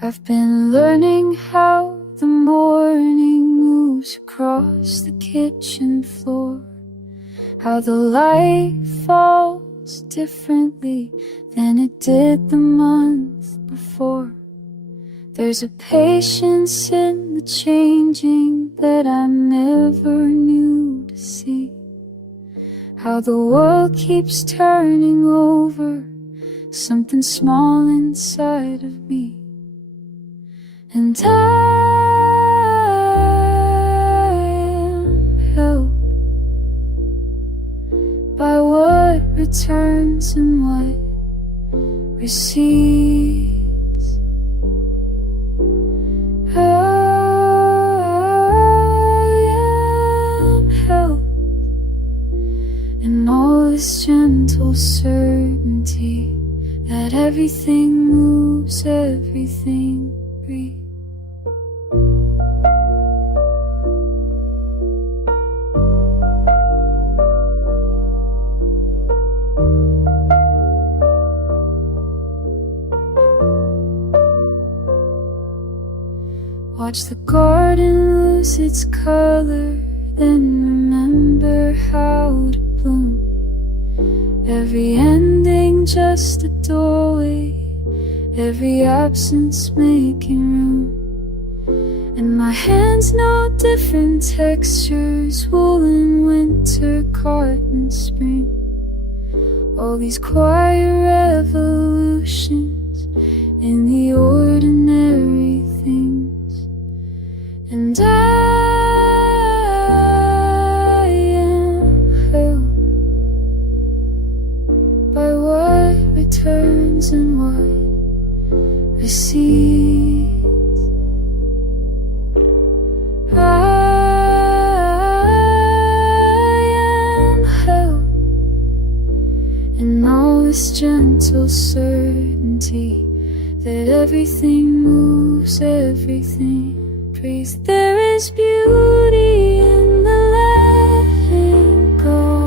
I've been learning how the morning moves across the kitchen floor, how the light falls differently than it did the month before. There's a patience in the changing that I never knew to see, how the world keeps turning over something small inside of me. And I am held by what returns and what recedes. I am held in all this gentle certainty that everything moves, everything breathes. Watch the garden lose its color, then remember how to bloom. Every ending just a doorway, every absence making room. And my hands know different textures, woolen, winter, cotton, spring. All these quiet revolutions in the ordinary things. And I am held by what returns and what recedes. I am held in all this gentle certainty that everything moves, everything breathes. There is beauty in the letting go,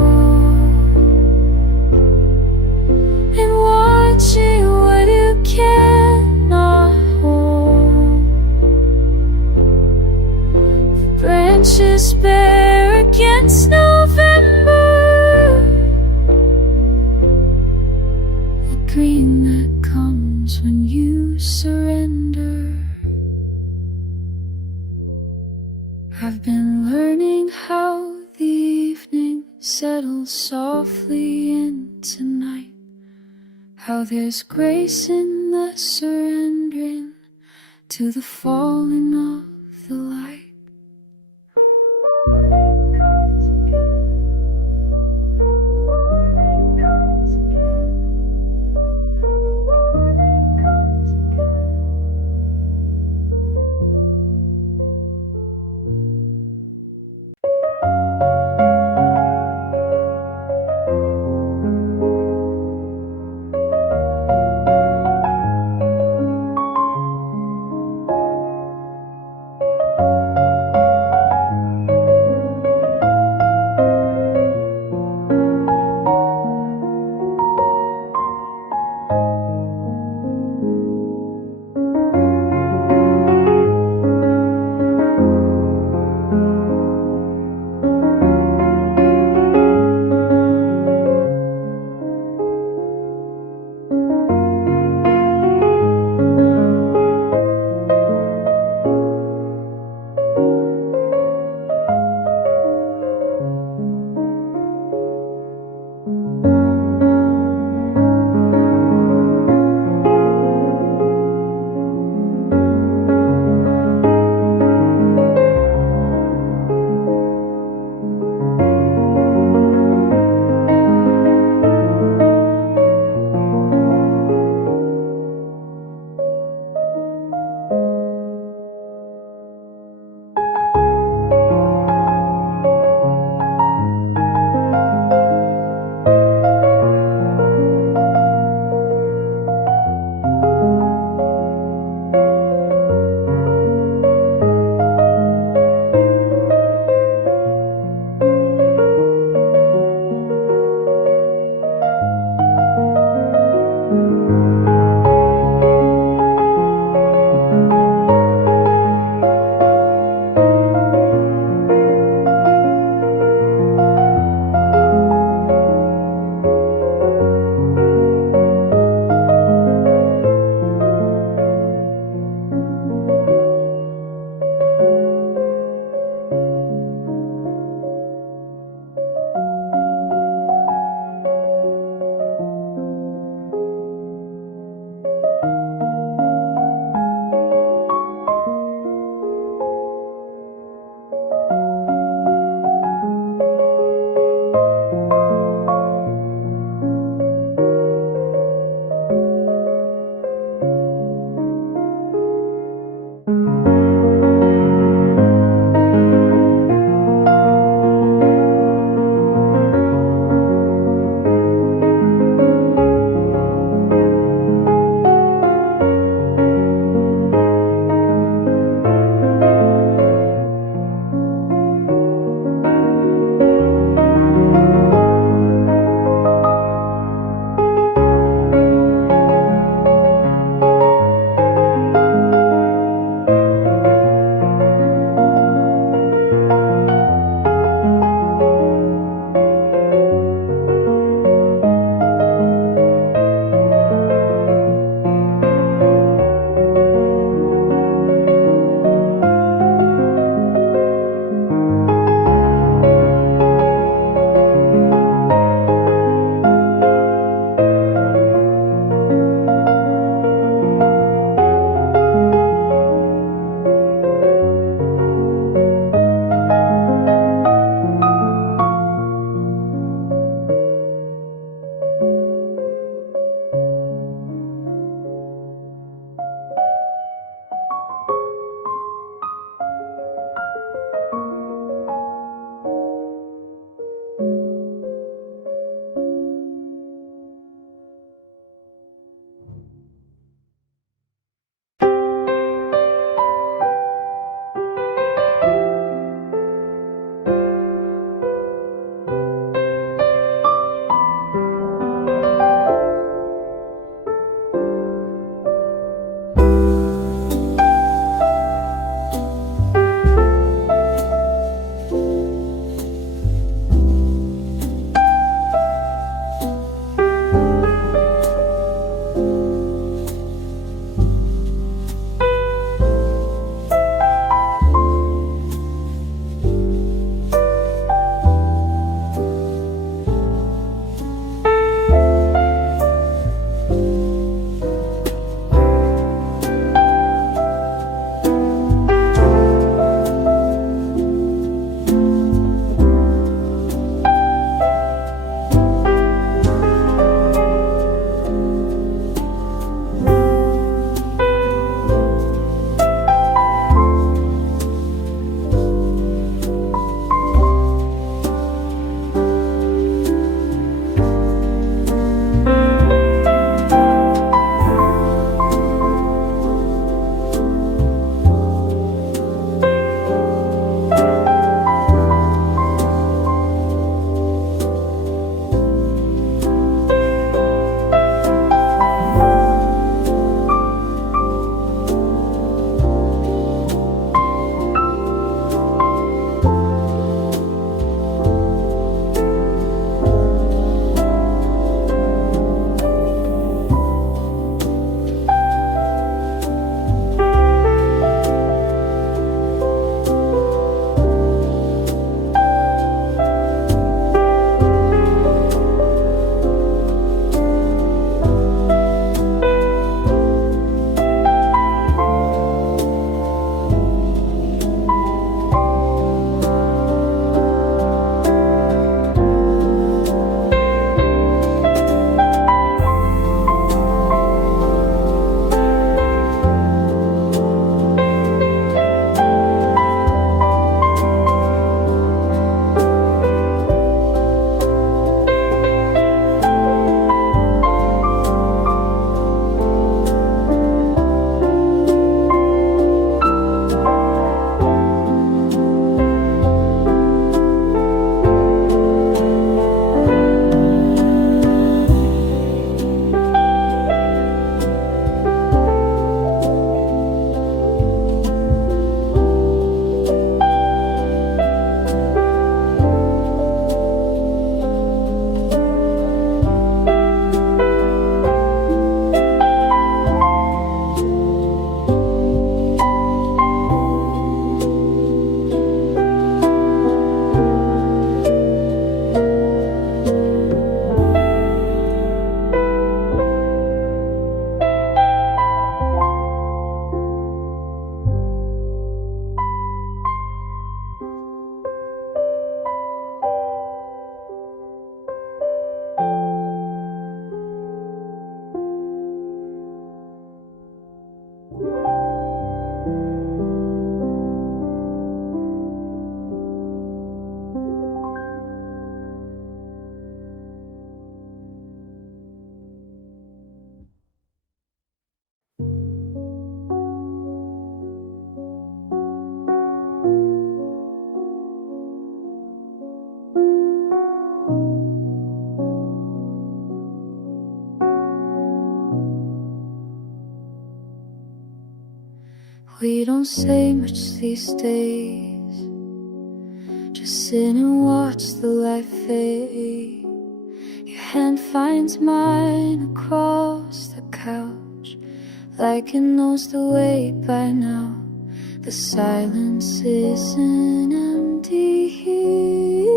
and watching what you cannot hold. Branches bare against November, the green that comes when you surrender. I've been learning how the evening settles softly into night, how there's grace in the surrendering to the falling of the light. We don't say much these days, just sit and watch the light fade. Your hand finds mine across the couch, like it knows the way by now. The silence isn't empty here,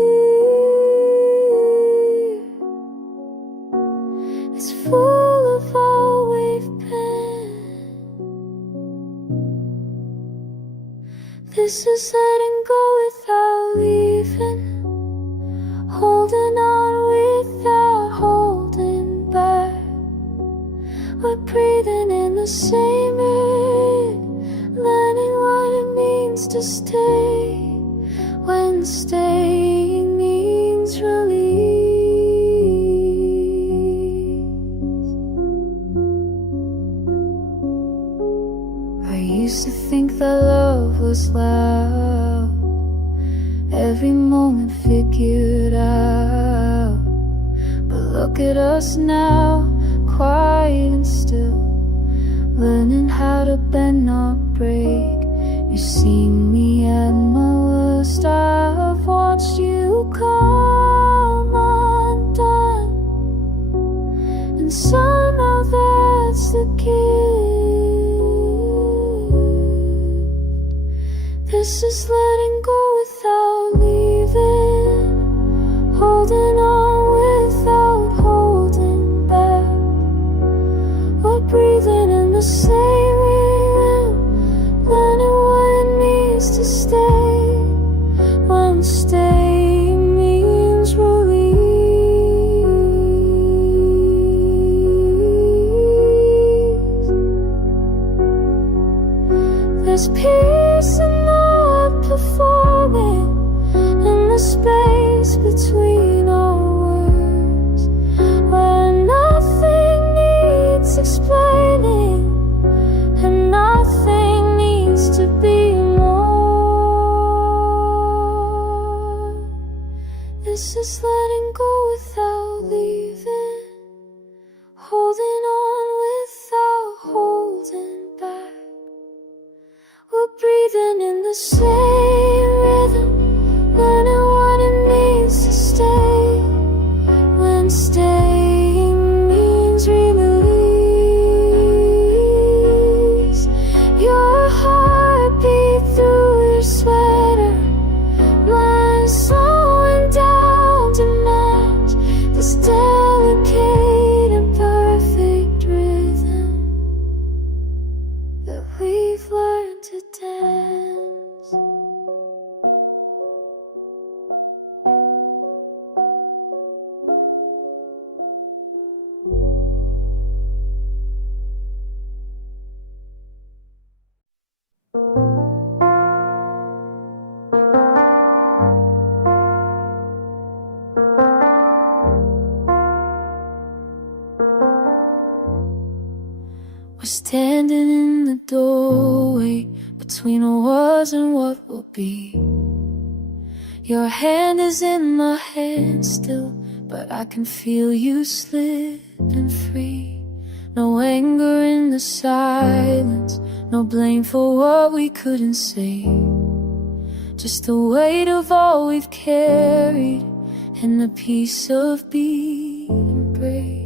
it's full of all we've been. This is letting go without leaving, holding on without holding back. We're breathing in the same air, learning what it means to stay, when staying means release. I used to think that love was loud, every moment figured out. But look at us now, quiet and still, learning how to bend, not break. You've seen me at my worst, I've watched you come undone, and somehow that's the gift. This is letting go without leaving, holding on without holding back. We're breathing in the same rhythm, learning what it means to stay, when staying means release. There's peace in not performing, in the space between our words, where nothing needs explaining and nothing needs to be more. This is letting go without leaving, holding on without holding back. We're breathing in the same rhythm, learning what it means to stay, when staying means release. Your heartbeat through your sweater, mine slowing down to match this delicate and perfect rhythm that we've learned to dance. We're standing in the doorway between what was and what will be. Your hand is in my hand still, but I can feel you slipping free. No anger in the silence, no blame for what we couldn't say, just the weight of all we've carried and the peace of being brave.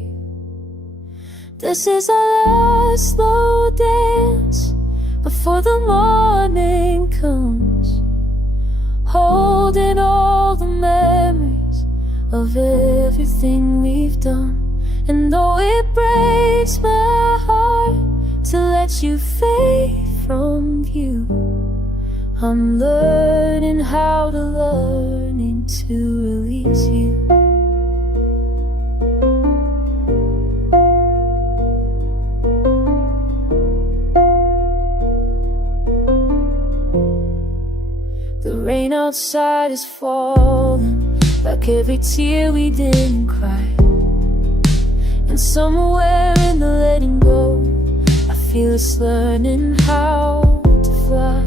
This is our last slow dance before the morning comes, holding all the memories of everything we've done. And though it breaks my heart to let you fade from view, I'm learning how to learning to release you. The rain outside is falling, like every tear we didn't cry. And somewhere in the letting go, I feel us learning how to fly.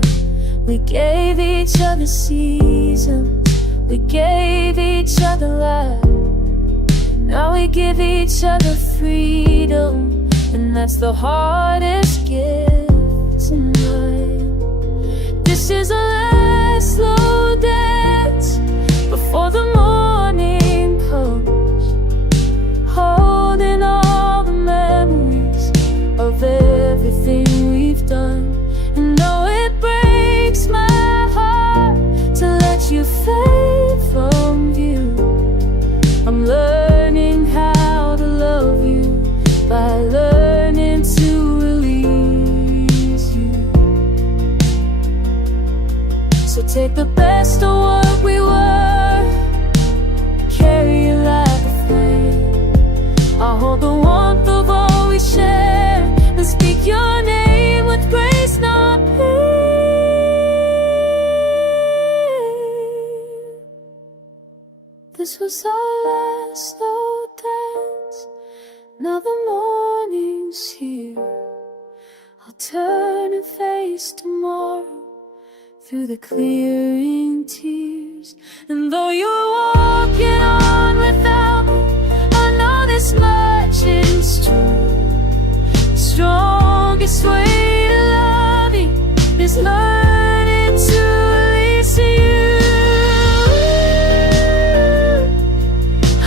We gave each other seasons, we gave each other life. Now we give each other freedom, and that's the hardest gift in life. This is a last slow dance before the morning comes, holding all the memories of everything we've done. And though it breaks my heart to let you fade from view, I'm learning how to love you by learning to release you. So take the best of what we were, carry it like a flame. I'll hold the warmth of all we share, and speak your name with grace, not pain. This was our last slow dance, now the morning's here. I'll turn and face tomorrow through the clearing tears. And though you're walking on without me, I know this much is true. The strongest way to love you is learning to release you.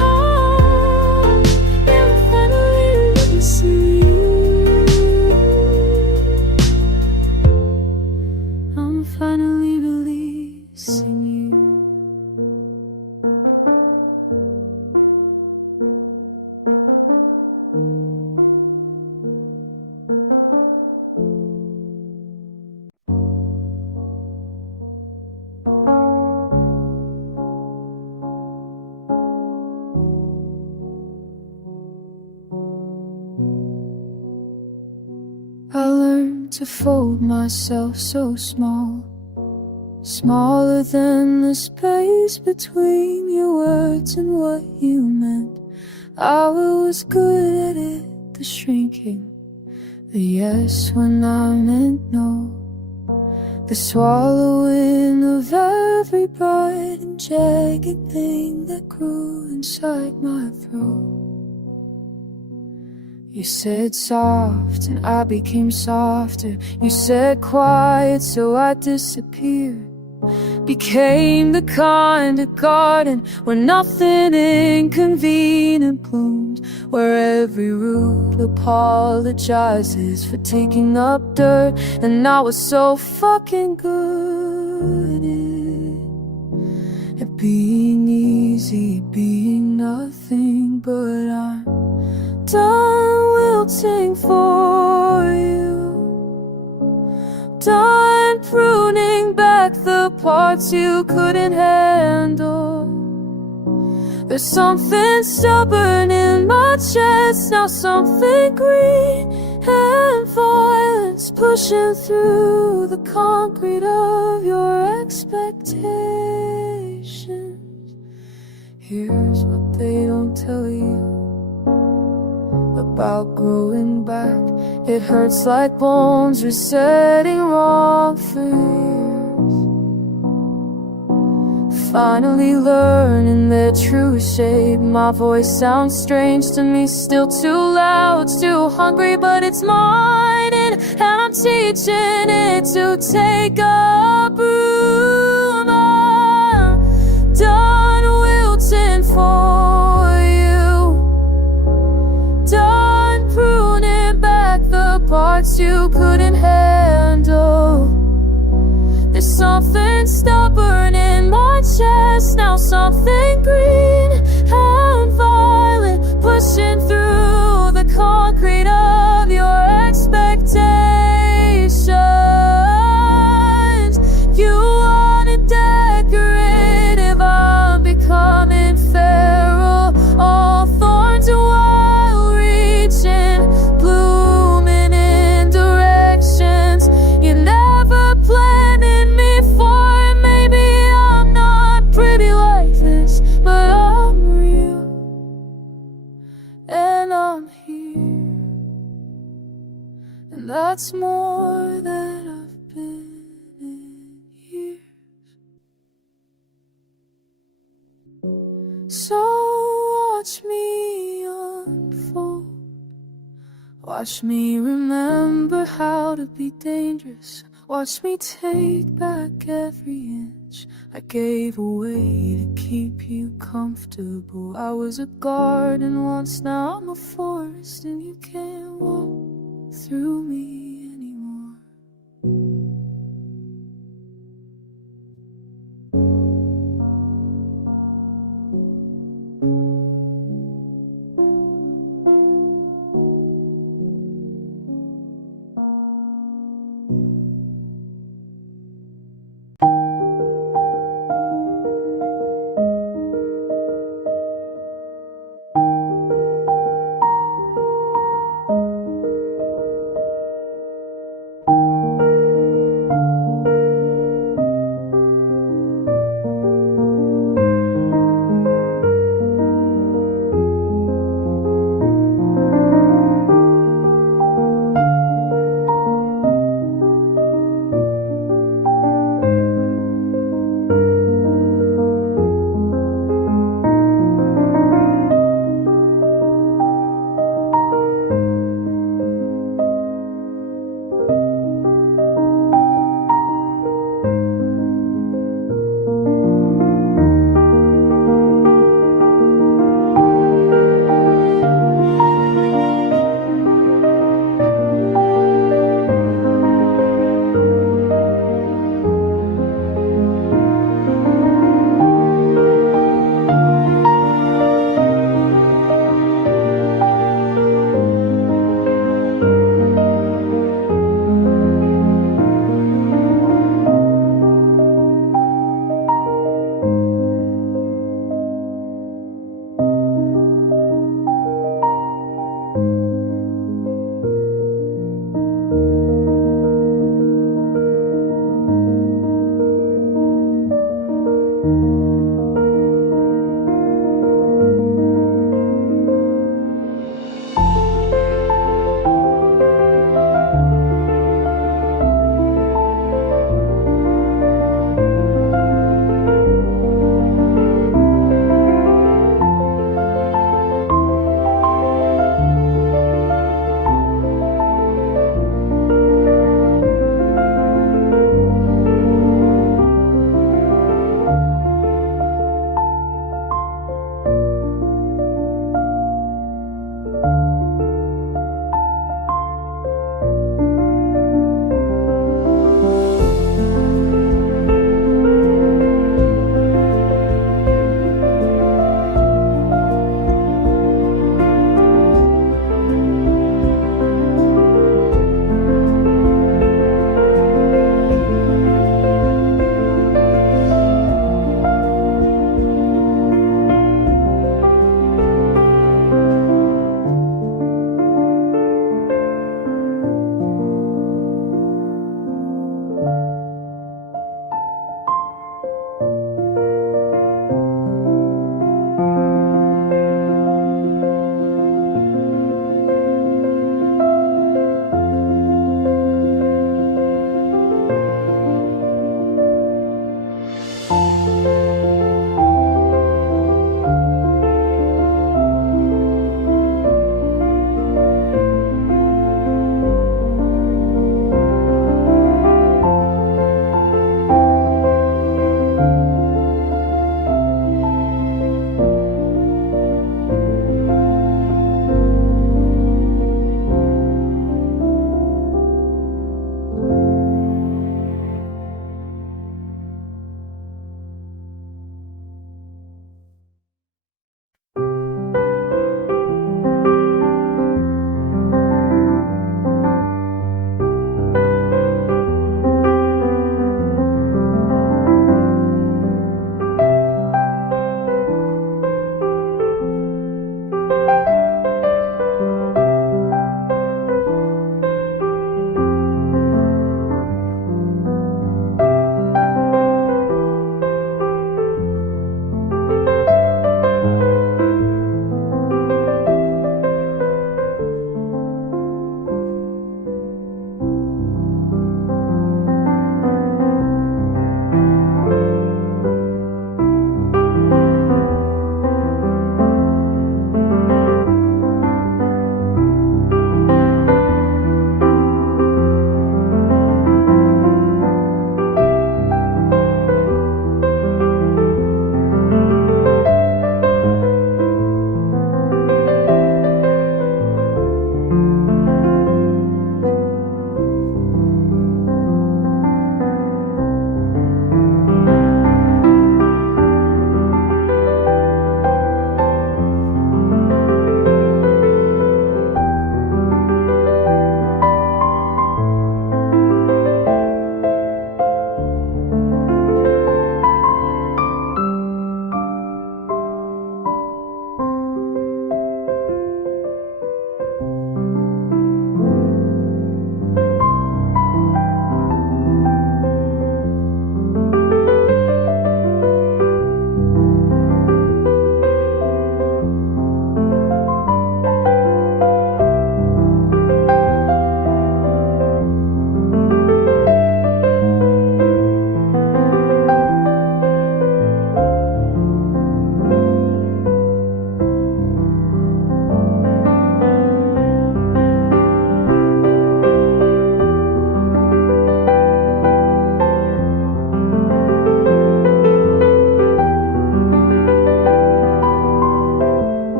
Oh, I'm finally releasing you. I'm finally releasing you. I learned to fold myself so small, smaller than the space between your words and what you meant. I was good at it, the shrinking, the yes when I meant no, the swallowing of every bright and jagged thing that grew inside my throat. You said soft and I became softer. You said quiet so I disappeared. Became the kind of garden where nothing inconvenient blooms, where every root apologizes for taking up dirt. And I was so fucking good at being easy, being nothing, but I'm done wilting for you, done pruning back the parts you couldn't handle. There's something stubborn in my chest now, something green and violence pushing through the concrete of your expectations. Here's what they don't tell you about growing back. It hurts like bones resetting wrong for years, finally learning their true shape. My voice sounds strange to me, still too loud, too hungry, but it's mine, and I'm teaching it to take up room. I'm done wilting for you, done pruning back the parts you couldn't handle. There's something stubborn in my chest now, something green and violent pushing through the concrete of your expectations. You wanted decorative, I'm becoming feral, all thorns and wild reaching, blooming in directions you never planted me for. Maybe I'm not pretty like this, but I'm real, and I'm here, and that's more than I've been in years. So watch me unfold, watch me remember how to be dangerous, Watch me take back every inch I gave away to keep you comfortable. I was a garden once, now I'm a forest, and you can't walk through me anymore.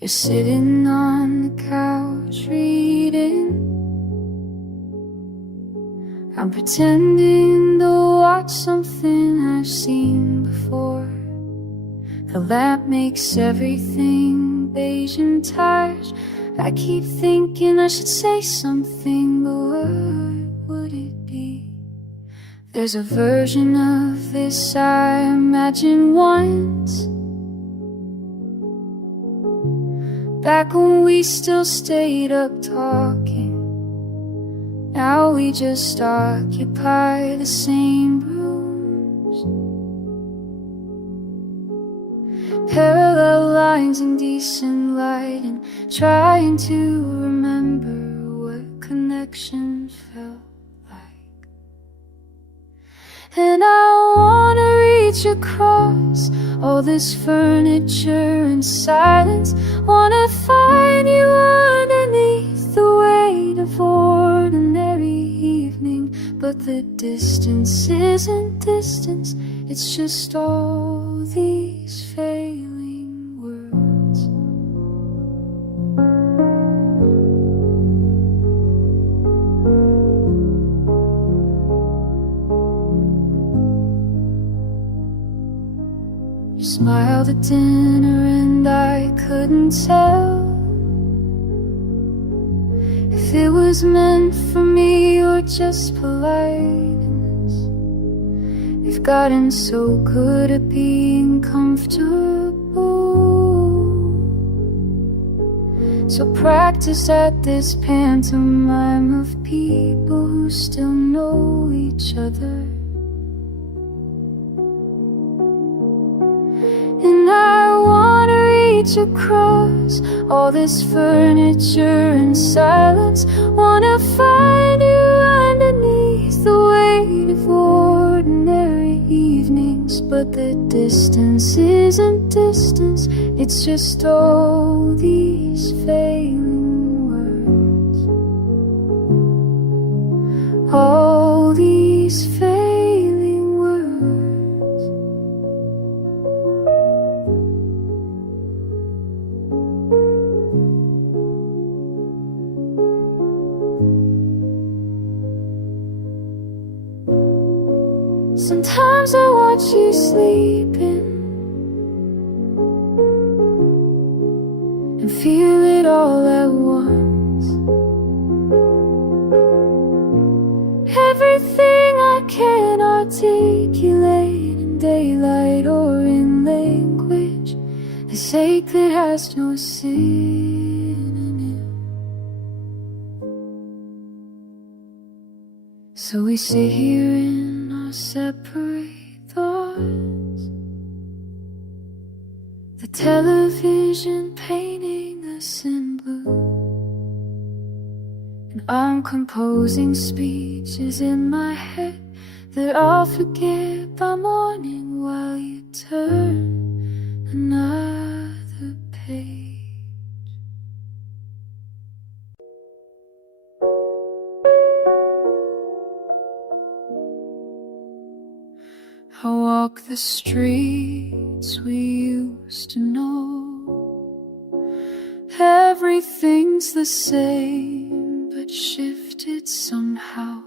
You're sitting on the couch reading. I'm pretending to watch something I've seen before. The lamp makes everything beige and tired. I keep thinking I should say something, but what would it be? There's a version of this I imagined once, back when we still stayed up talking. Now we just occupy the same rooms. Parallel lines in decent light, and trying to remember what connection felt like. And I wanna reach across all this furniture and silence. Wanna find you underneath the weight of ordinary evening. But the distance isn't distance, it's just all these failing words. You smiled at dinner and I couldn't tell if it was meant for me or just politeness. We've gotten so good at being comfortable, so practice at this pantomime of people who still know each other. And I wanna reach across all this furniture and silence. Wanna find you underneath the weight of ordinary evenings. But the distance isn't distance, it's just all these failing words. All these failing words. Sometimes I watch you sleeping and feel it all at once. Everything I can articulate in daylight or in language, this ache that has no synonym. So we sit here in our separate thoughts, the television painting us in blue, and I'm composing speeches in my head that I'll forget by morning while you turn another page. I walk the streets we used to know. Everything's the same, but shifted somehow.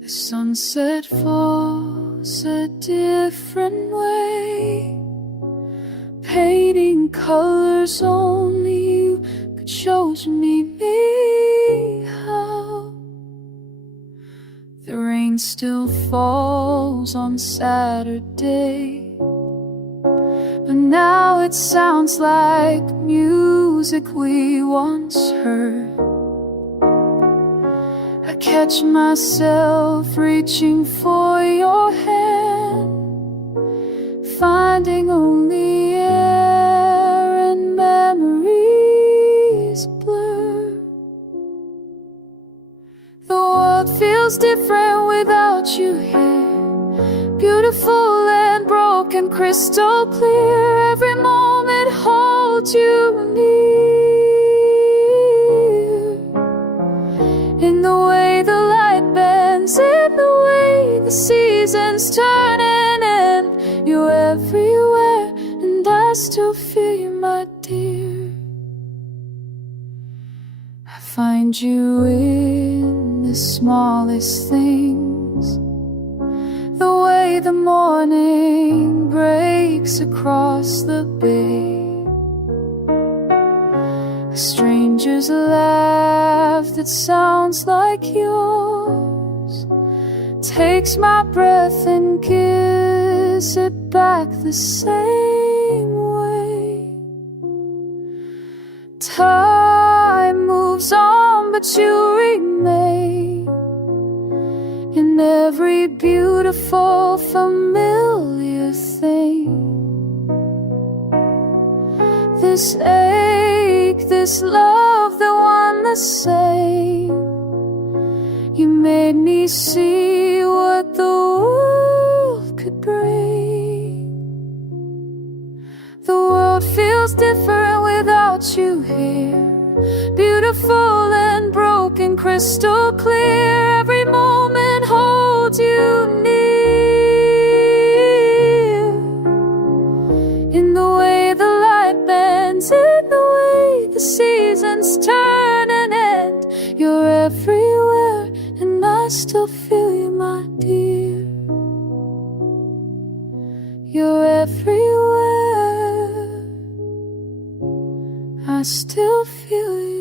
The sunset falls a different way, painting colors only you could show me how. The rain still falls on Saturday, but now it sounds like music we once heard. I catch myself reaching for your hand, finding only air and memories blur. The world feels different without you here, beautiful and broken, crystal clear. Every moment holds you near, in the way the light bends, in the way the seasons turn and end. You're everywhere, and I still feel you, my dear. I find you in the smallest things, the way the morning breaks across the bay, a stranger's laugh that sounds like yours, takes my breath and gives it back the same way. Time moves on, but you remain in every beautiful, familiar thing. This ache, this love, the one the same. You made me see what the world could bring. The world feels different without you here, beautiful and broken, crystal clear. Every moment holds you near, in the way the light bends, in the way the seasons turn and end. You're everywhere, and I still feel you, my dear. You're everywhere, I still feel you.